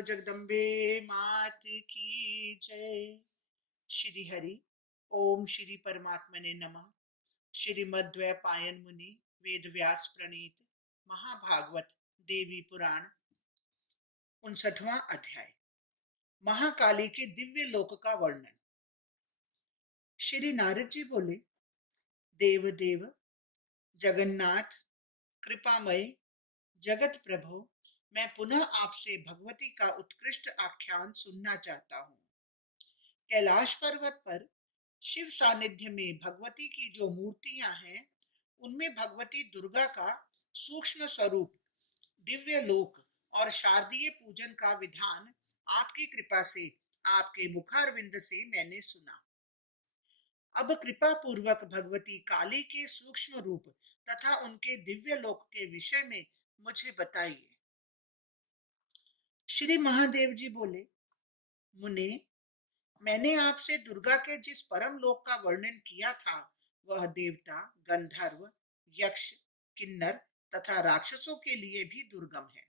बोलो जगदम्बे मात की जय। श्री हरि ओम श्री परमात्मने नमः। श्रीमद्वैपायन मुनि वेद व्यास प्रणीत महाभागवत देवी पुराण 59वां अध्याय महाकाली के दिव्य लोक का वर्णन। श्री नारद जी बोले, देव देव जगन्नाथ कृपामय जगत प्रभु, मैं पुनः आपसे भगवती का उत्कृष्ट आख्यान सुनना चाहता हूँ। कैलाश पर्वत पर शिव सानिध्य में भगवती की जो मूर्तियां हैं, उनमें भगवती दुर्गा का सूक्ष्म स्वरूप, दिव्य लोक और शारदीय पूजन का विधान आपकी कृपा से, आपके मुखारविंद से मैंने सुना। अब कृपा पूर्वक भगवती काली के सूक्ष्म रूप तथा उनके दिव्य लोक के विषय में मुझे बताइए। श्री महादेव जी बोले, मुने, मैंने आपसे दुर्गा के जिस परम लोक का वर्णन किया था, वह देवता, गंधर्व, यक्ष, किन्नर तथा राक्षसों के लिए भी दुर्गम है।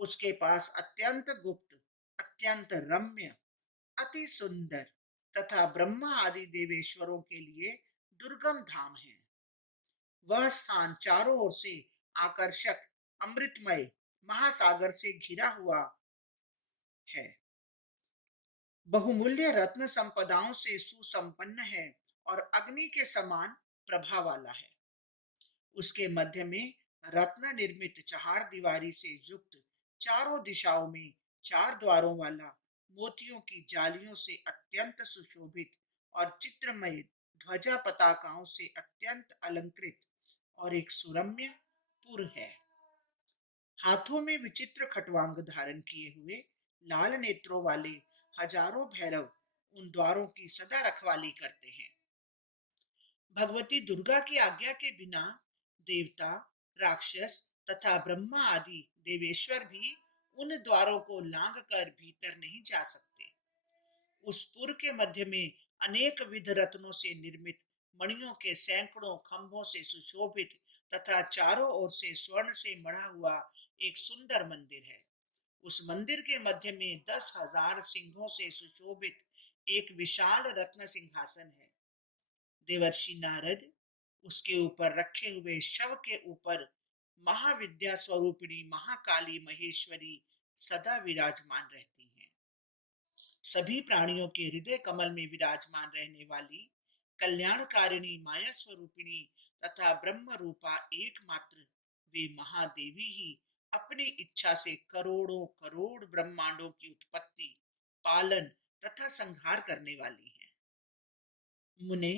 उसके पास अत्यंत गुप्त, अत्यंत रम्य, अति सुंदर तथा ब्रह्मा आदि देवेश्वरों के लिए दुर्गम धाम है। वह स्थान चारों ओर से आकर्षक अमृतमय महासागर से घिरा हुआ है, बहुमूल्य रत्न संपदाओं से सुसंपन्न है और अग्नि के समान प्रभा वाला है। उसके मध्य में रत्न निर्मित चहार दीवारी से युक्त, चारों दिशाओं में 4 द्वारों वाला, मोतियों की जालियों से अत्यंत सुशोभित और चित्रमय ध्वजा पताकाओं से अत्यंत अलंकृत और एक सुरम्य पुर है। हाथों में विचित्र खटवांग धारण किए हुए लाल नेत्रों वाले हजारों भैरव उन द्वारों की सदा रखवाली करते हैं। भगवती दुर्गा की आज्ञा के बिना देवता, राक्षस तथा ब्रह्मा आदि देवेश्वर भी उन द्वारों को लांघ कर भीतर नहीं जा सकते। उस पुर के मध्य में अनेक विध रत्नों से निर्मित मणियों के सैकड़ों खंभों से सुशोभित तथा चारों ओर से स्वर्ण से मढ़ा हुआ एक सुंदर मंदिर है। उस मंदिर के मध्य में 10,000 सिंहों से सुशोभित एक विशाल रत्न सिंहासन है। देवर्षि नारद उसके ऊपर रखे हुए शव के ऊपर महाविद्या स्वरूपिणी महाकाली महेश्वरी सदा विराजमान रहती हैं। सभी प्राणियों के हृदय कमल में विराजमान रहने वाली कल्याणकारिणी माया स्वरूपिणी तथा ब्रह्म रूपा एकमात्र वे महादेवी ही अपनी इच्छा से करोड़ों करोड़ ब्रह्मांडों की उत्पत्ति, पालन तथा संहार करने वाली हैं। मुने,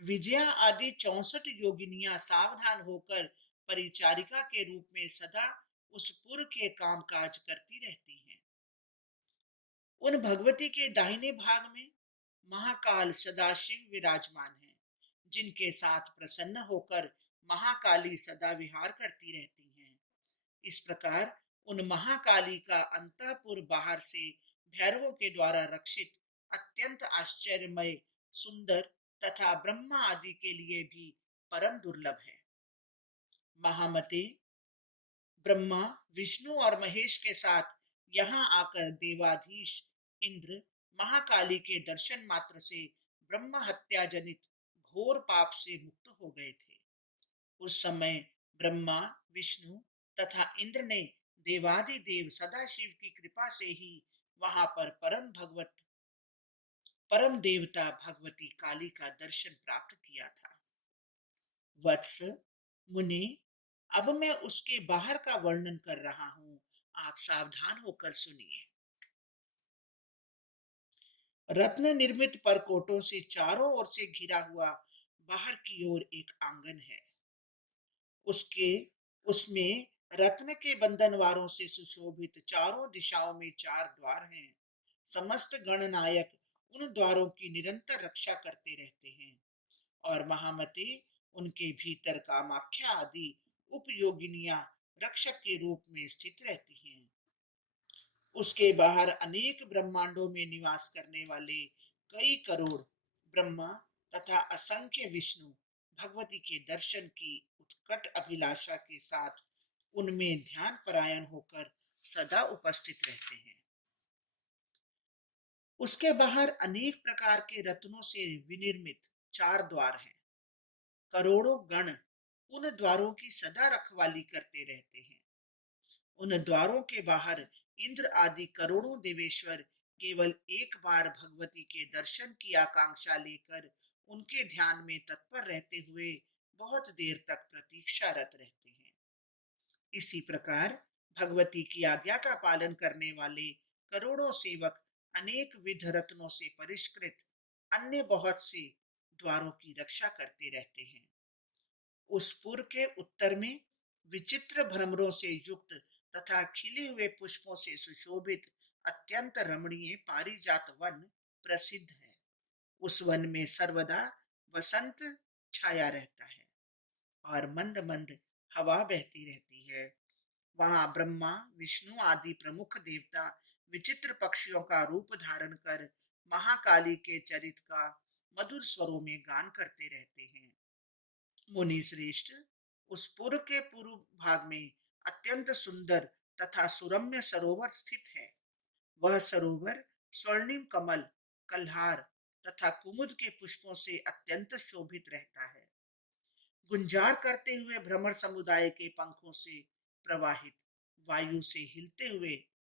विजया आदि 64 योगिनियां सावधान होकर परिचारिका के रूप में सदा उस पुर के कामकाज करती रहती हैं। उन भगवती के दाहिने भाग में महाकाल सदाशिव विराजमान है, जिनके साथ प्रसन्न होकर महाकाली सदा विहार करती रहती हैं। इस प्रकार उन महाकाली का अंतःपुर बाहर से भैरवों के द्वारा रक्षित अत्यंत आश्चर्यमय, सुंदर तथा ब्रह्मा आदि के लिए भी परम दुर्लभ है। महामते, ब्रह्मा, विष्णु और महेश के साथ यहाँ आकर देवाधीश इंद्र महाकाली के दर्शन मात्र से ब्रह्म हत्या जनित घोर पाप से मुक्त हो गए थे। उस समय ब्रह्मा, विष्णु तथा इंद्र ने देवादिदेव सदाशिव की कृपा से ही वहां पर परम देवता भगवती काली का दर्शन प्राप्त किया था। वत्स, मुनि, अब मैं उसके बाहर का वर्णन कर रहा हूं, आप सावधान होकर सुनिए। रत्न निर्मित परकोटों से चारों ओर से घिरा हुआ बाहर की ओर एक आंगन है। उसमें रत्न के बंधनवारों से सुशोभित चारों दिशाओं में 4 द्वार हैं। समस्त गणनायक उन द्वारों की निरंतर रक्षा करते रहते हैं और महामते उनके भीतर कामाख्या आदि उपयोगिनियां रक्षक के रूप में स्थित रहती हैं। उसके बाहर अनेक ब्रह्मांडों में निवास करने वाले कई करोड़ ब्रह्मा तथा असंख्य विष्णु भगवती के दर्शन की उत्कट अभिलाषा के साथ उनमें ध्यान परायण होकर सदा उपस्थित रहते हैं। उसके बाहर अनेक प्रकार के रत्नों से विनिर्मित 4 द्वार हैं। करोड़ों गण उन द्वारों की सदा रखवाली करते रहते हैं। उन द्वारों के बाहर इंद्र आदि करोड़ों देवेश्वर केवल एक बार भगवती के दर्शन की आकांक्षा लेकर उनके ध्यान में तत्पर रहते हुए बहुत देर तक प्रतीक्षारत रहते हैं। इसी प्रकार भगवती की आज्ञा का पालन करने वाले करोड़ों सेवक अनेक विध रत्नों से परिष्कृत अन्य बहुत से द्वारों की रक्षा करते रहते हैं। उस पुर के उत्तर में विचित्र भ्रमरों से युक्त तथा खिले हुए पुष्पों से सुशोभित अत्यंत रमणीय पारिजात वन प्रसिद्ध है। उस वन में सर्वदा वसंत छाया रहता है और मंद मंद हवा बहती रहती है। वहां ब्रह्मा विष्णु आदि प्रमुख देवता विचित्र पक्षियों का रूप धारण कर महाकाली के चरित का मधुर स्वरों में गान करते रहते हैं। मुनि श्रेष्ठ, उस पुर के पूर्व भाग में अत्यंत सुंदर तथा सुरम्य सरोवर स्थित है। वह सरोवर स्वर्णिम कमल, कल्हार तथा कुमुद के पुष्पों से अत्यंत शोभित रहता है। गुंजार करते हुए भ्रमर समुदाय के पंखों से प्रवाहित वायु से हिलते हुए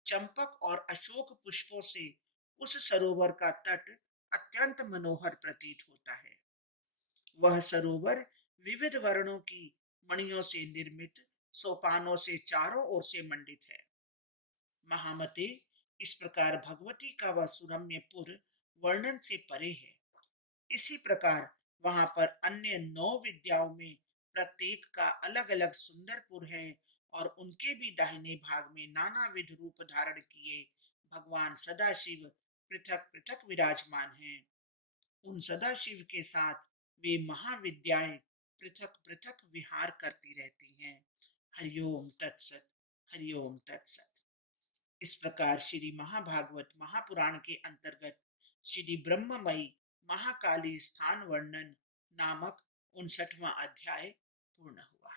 चंपक और अशोक पुष्पों से उस सरोवर का तट अत्यंत मनोहर प्रतीत होता है। वह सरोवर विविध वर्णों की मणियों से निर्मित सोपानों से चारों ओर से मंडित है। महामते, इस प्रकार भगवती का वह सुरम्य पुर वर्णन से परे है। इसी प्रकार वहां पर अन्य 9 विद्याओं में प्रत्येक का अलग अलग सुंदर पुर है और उनके भी दाहिने भाग में नाना विध रूप धारण किए भगवान सदाशिव पृथक पृथक विराजमान हैं। उन सदाशिव के साथ वे महाविद्याएं पृथक पृथक विहार करती रहती हैं। हरिओम तत्सत। हरिओम तत्सत। इस प्रकार श्री महाभागवत महापुराण के अंतर्गत श्री ब्रह्ममयी महाकाली स्थान वर्णन नामक 59वां अध्याय पूर्ण हुआ।